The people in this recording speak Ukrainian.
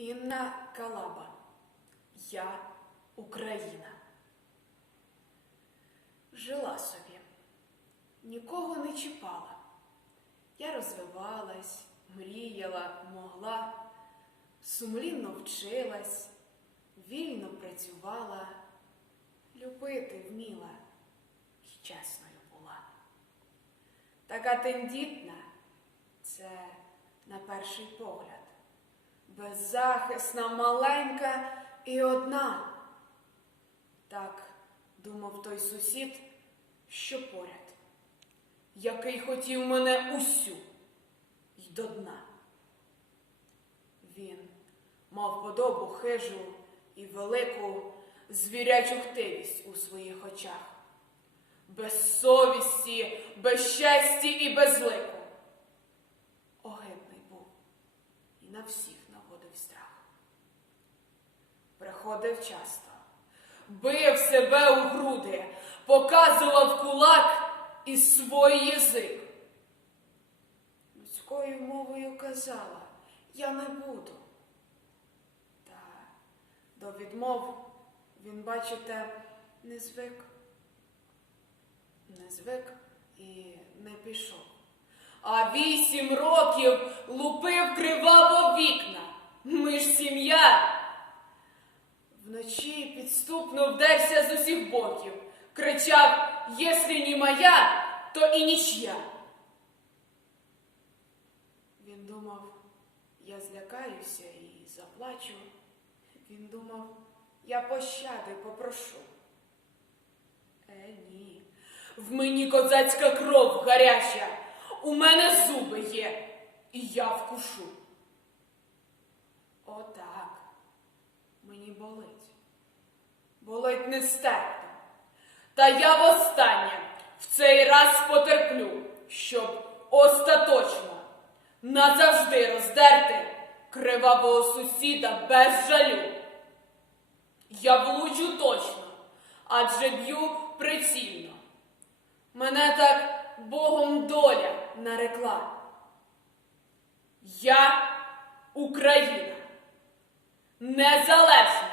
Інна Калаба. Я Україна. Жила собі, нікого не чіпала. Я розвивалась, мріяла, могла, сумлінно вчилась, вільно працювала, любити вміла і чесною була. Така тендітна це на перший погляд беззахисна, маленька і одна. Так думав той сусід, що поряд, який хотів мене усю й до дна. Він мав подобу хижу і велику звірячу хтивість у своїх очах, без совісті, без щасті і без лику. Огидний був і на всіх наводив страх. Приходив часто, бив себе у груди, показував кулак і свій язик. Людською мовою казала, я не буду. Та до відмов він, бачите, не звик. Не звик і не пішов. А вісім років лупив криваво вікна. Ми ж сім'я. Вночі підступно вдерся з усіх боків, кричав: «Єслі не моя, то і нічия. Він думав, я злякаюся і заплачу. Він думав, я пощади попрошу. Е, ні. В мені козацька кров гаряча, у мене зуби є, і я вкушу. Отак. Мені болить. Болить нестерпно. Та я востаннє в цей раз потерплю, щоб остаточно назавжди роздерти кривавого сусіда без жалю. Я влучу точно, адже б'ю прицільно. Мене так Богом доля нарекла. Я Україна, незалежна